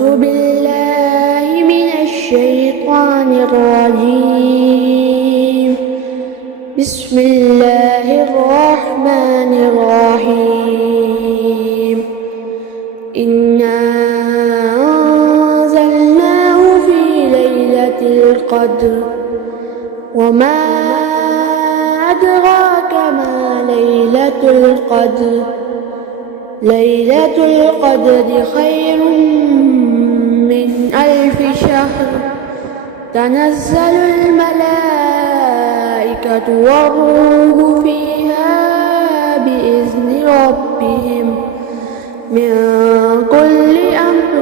أعوذ بالله من الشيطان الرجيم. بسم الله الرحمن الرحيم. إنا أنزلناه في ليلة القدر وما أدراك ما ليلة القدر. ليلة القدر خير من 1000 شهر. تنزل الملائكة والروح فيها بإذن ربهم من كل أمر.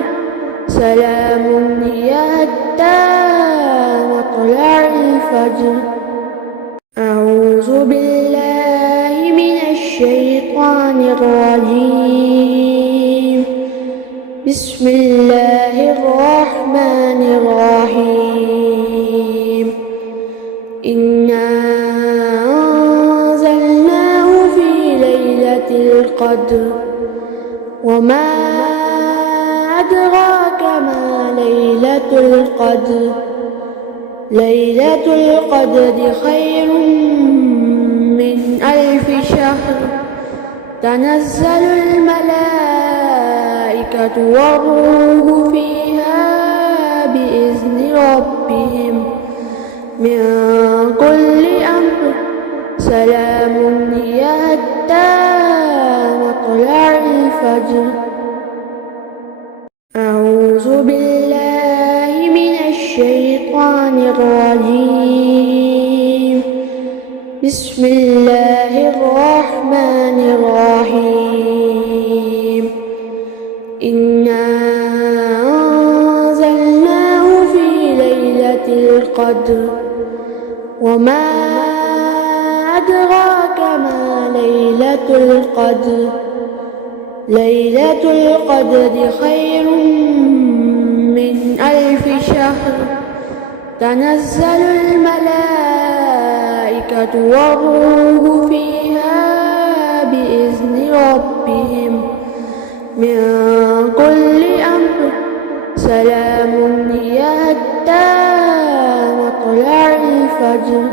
سلام هي حتى مطلع الفجر. أعوذ بالله من الشيطان الرجيم. بسم الله الرحمن الرحيم. إنا أنزلناه في ليلة القدر وما أدراك ما ليلة القدر. ليلة القدر خير من 1000 شهر. تنزل الملائكة والروح فيها بإذن ربهم من كل أمر. سلام هي حتى مطلع الفجر. أعوذ بالله من الشيطان الرجيم. بسم الله الرحمن الرحيم. إنا أنزلناه في ليلة القدر وما أدراك ما ليلة القدر. ليلة القدر خير من 1000 شهر. تنزل الملائكة والروح فيها بإذن ربهم من كل أمر. سلام هي حتى مطلع الفجر.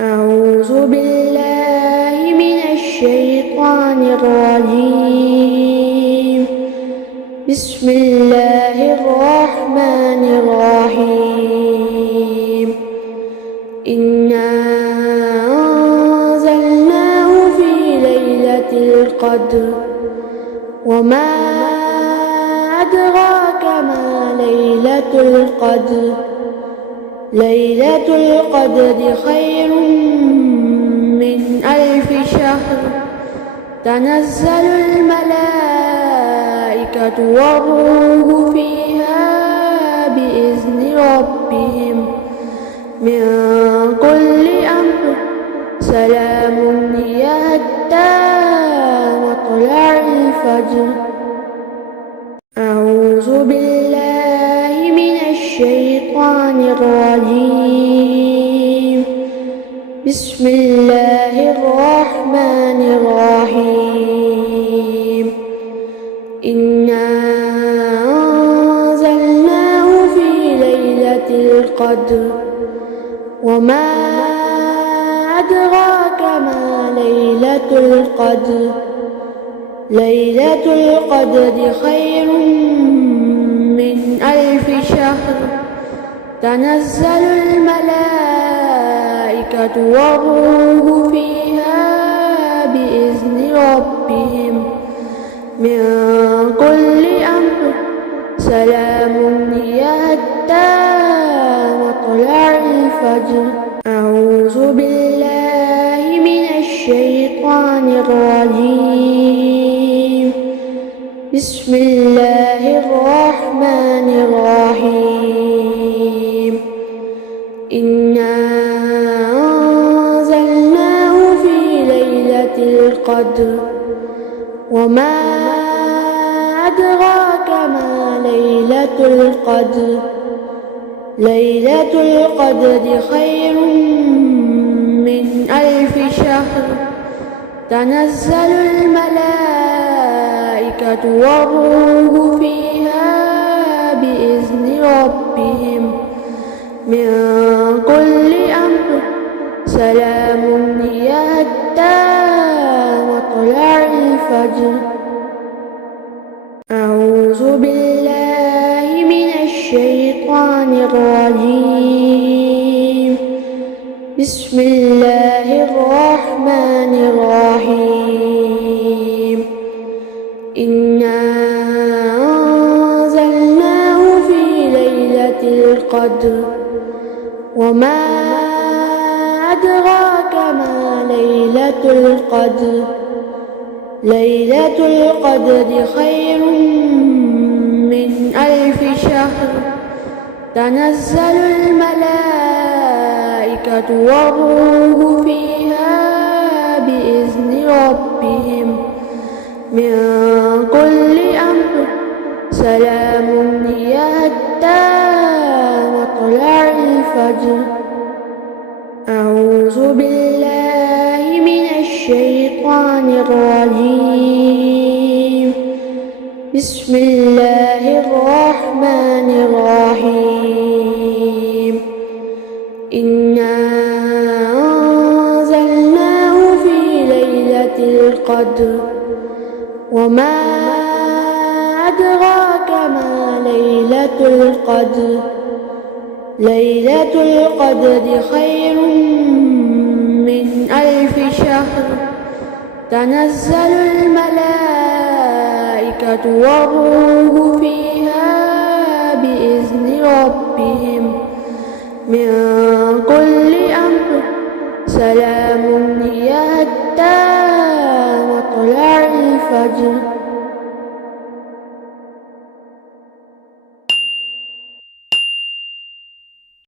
أعوذ بالله من الشيطان الرجيم. بسم الله الرحمن الرحيم. إنا أنزلناه في ليلة القدر وما أدراك ما ليلة القدر. ليلة القدر خير من 1000 شهر. تنزل الملائكة والروح فيها بإذن ربهم من كل أمر. سلام هي حتى مطلع الفجر. أعوذ بالله من الشيطان الرجيم. بسم الله الرحمن الرحيم. إنا أنزلناه في ليلة القدر وما أدراك ما ليلة القدر. ليلة القدر خير من 1000 شهر. تنزل الملائكة والروح فيها بإذن ربهم من كل أمر. سلام هي حتى مطلع الفجر. أعوذ بالله من الشيطان الرجيم. بسم الله الرحمن الرحيم. إنا أنزلناه في ليلة القدر وما أدراك ما ليلة القدر. ليلة القدر خير من 1000 شهر. تنزل الملائكة والروح فيها أعوذ بالله من الشيطان الرجيم. بسم الله الرحمن الرحيم. إنا أنزلناه في ليلة القدر وما أدراك ما ليلة القدر. ليلة القدر خير من 1000 شهر. تنزل الملائكة والروح فيها بإذن ربهم من كل أمر. سلام هي حتى مطلع الفجر. أعوذ بالله من الشيطان الرجيم. بسم الله الرحمن الرحيم. إنا أنزلناه في ليلة القدر وما أدراك ما ليلة القدر. ليلة القدر خير من 1000 شهر. تنزل الملائكة والروح فيها